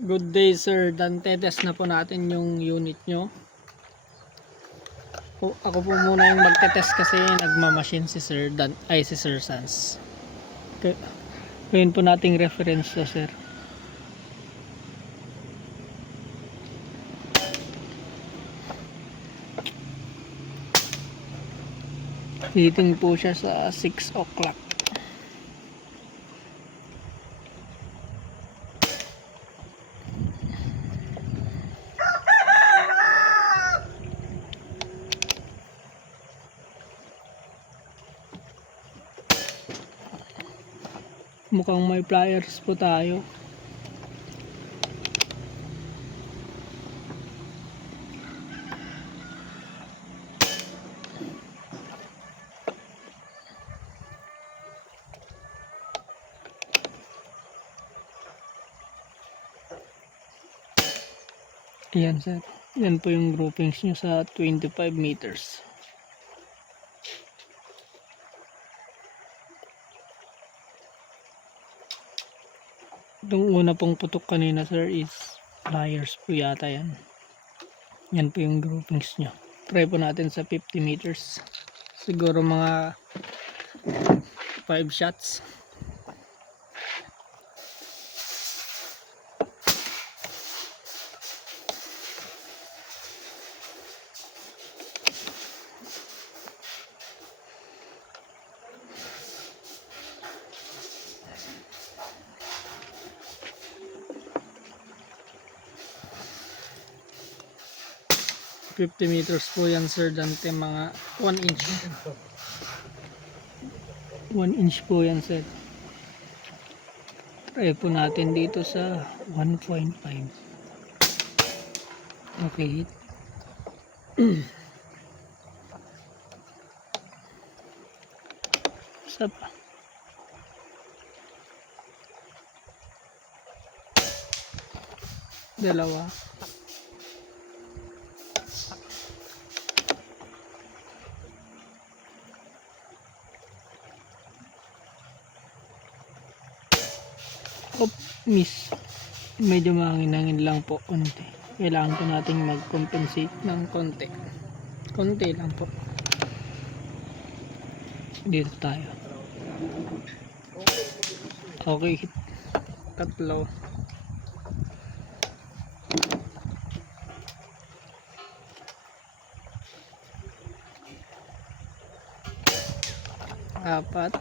Good day sir, test na po natin yung unit nyo. Ako po muna yung magte-test kasi nagmamachine si Sir Dan, ay si Sir Sans. Ngayon po nating reference to sir. Heating po siya sa 6 o'clock. Mukhang may pliers po tayo. Ayan sir. Yan po yung groupings nyo sa 25 meters. Itong una pong putok kanina sir is pliers po yata yan. Yan po yung groupings nyo. Try po natin sa 50 meters. Siguro mga 5 shots. $50 meters po yan sir Dante, mga 1 inch 1 inch po yan sir. Try po natin dito sa 1.5. okay. Isa pa, dalawa, miss. Medyo mangin-angin lang po konti. Kailangan po nating mag-compensate ng konti lang po. Dito tayo. Okay, tatlo, apat,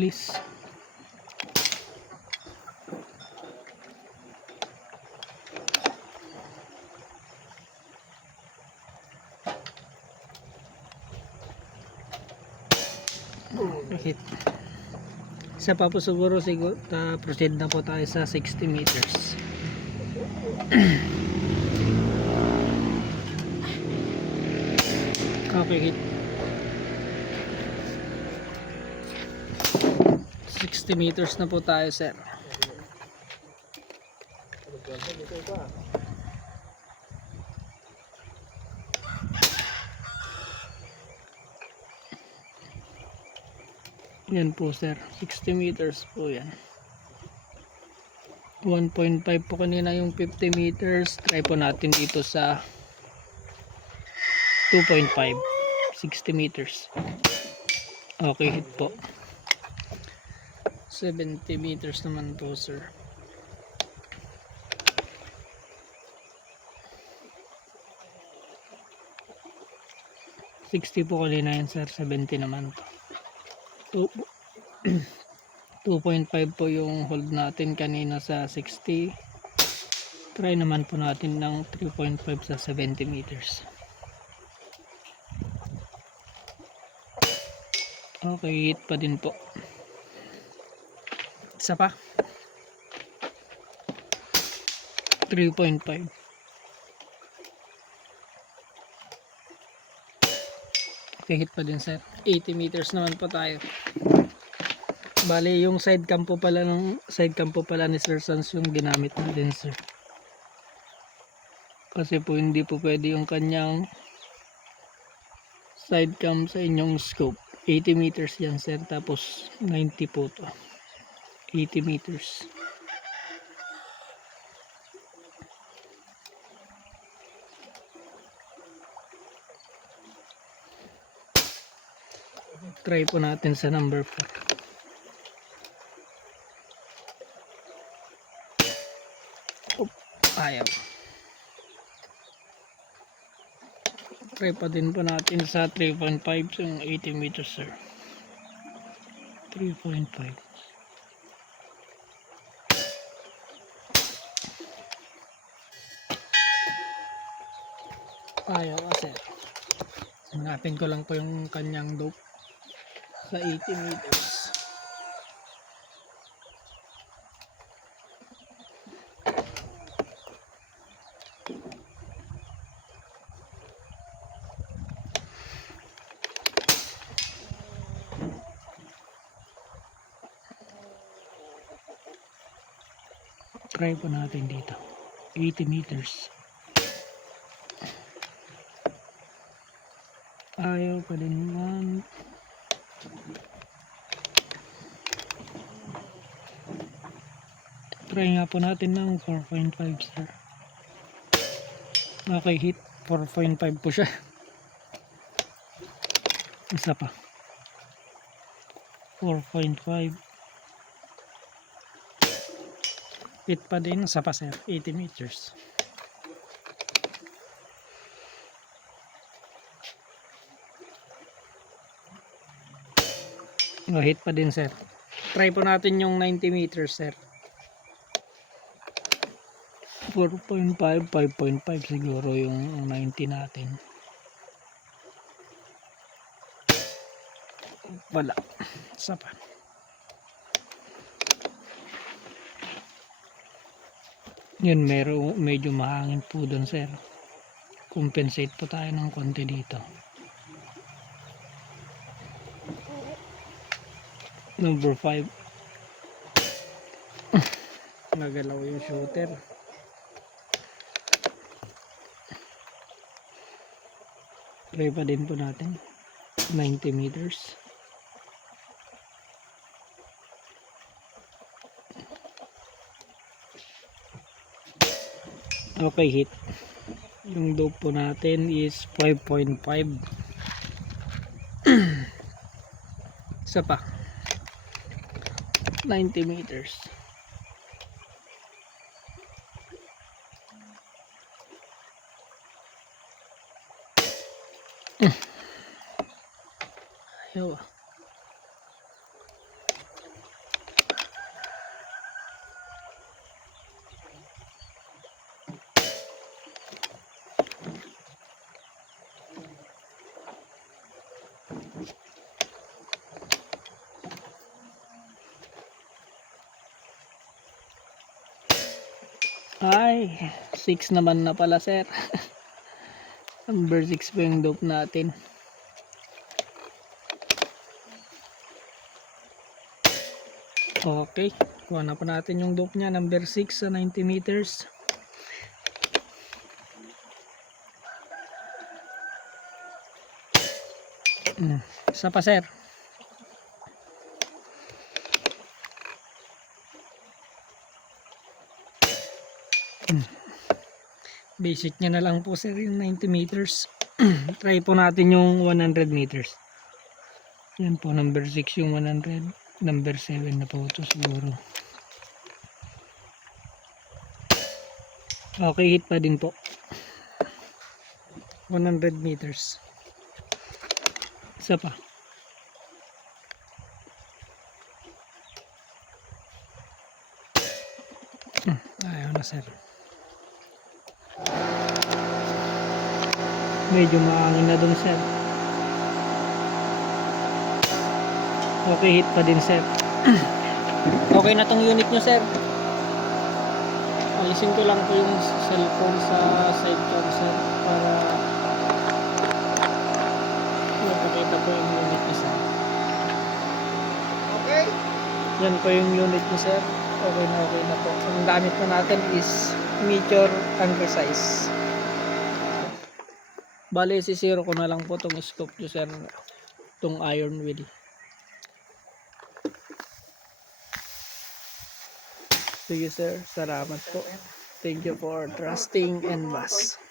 please. Hit. Isa pa po siguro, proceed na po tayo sa 60 meters. Okay, hit. 60 meters na po tayo sir. Yan po sir, 60 meters po yan. 1.5 po kanina yung 50 meters. Try po natin dito sa 2.5, 60 meters. Okay, hit po. 70 meters naman po sir. $60 po kanina yan sir, 70 naman to. 2.5 po yung hold natin kanina sa 60. Try naman po natin ng 3.5 sa 70 meters. Okay, hit pa din po. Isa pa, 3.5. okay, hit pa din sir. 80 meters naman po tayo. Bali yung side cam po pala ni Sir Sans yung ginamit natin sir. Kasi po hindi po pwede yung kanyang side cam sa inyong scope. 80 meters yan sir, tapos 90 po to. 80 meters. Try po natin sa number 4. Ayaw. Try pa din po natin sa 3.5 yung 80 meters sir. 3.5. Ayaw kasi. Hanapin ko lang po yung kanyang dope sa 80 meters. Try po natin dito. 80 meters. Ayaw pa din naman. Try nga po natin ng 4.5 sir. Okay, hit 4.5 po siya. Isa pa 4.5. Hit pa din, isa pa sir. 80 meters. Hit pa din sir. Try po natin yung 90 meters sir. 4.5, 5.5 siguro yung 90 natin. Wala. Isa pa. Yun, medyo mahangin po doon sir. Compensate po tayo ng konti dito. Number 5. Nagalaw yung shooter. Try pa din po natin 90 meters. Okay, hit. Yung dope po natin is 5.5. Isa pa 90 meters. Ayaw. Ay, 6 naman na pala sir. Number 6 po yung dope natin. Okay, kuha na po natin yung dope nya, number 6 sa 90 meters. Isa pa sir. Basic nya na lang po sir yung 90 meters. Try po natin yung 100 meters. Yan po, number 6 yung 100. Number 7 na po ito siguro. Okay, hit pa din po. 100 meters. Isa pa. Ayaw na sir. Medyo maangin na dun sir. Okay, hit pa din sir. Okay na tong unit nyo sir. Alisin ko lang po yung cellphone sa side cam sir para makakita po yung unit nyo sir. Okay. Yan po yung unit nyo sir. Okay na po. Ang gamit po natin is Meteor Angler size. Bale, sisiro ko na lang po tong scope nyo sir. Tong iron wheel. Sige sir, salamat po. Thank you for trusting NMAS.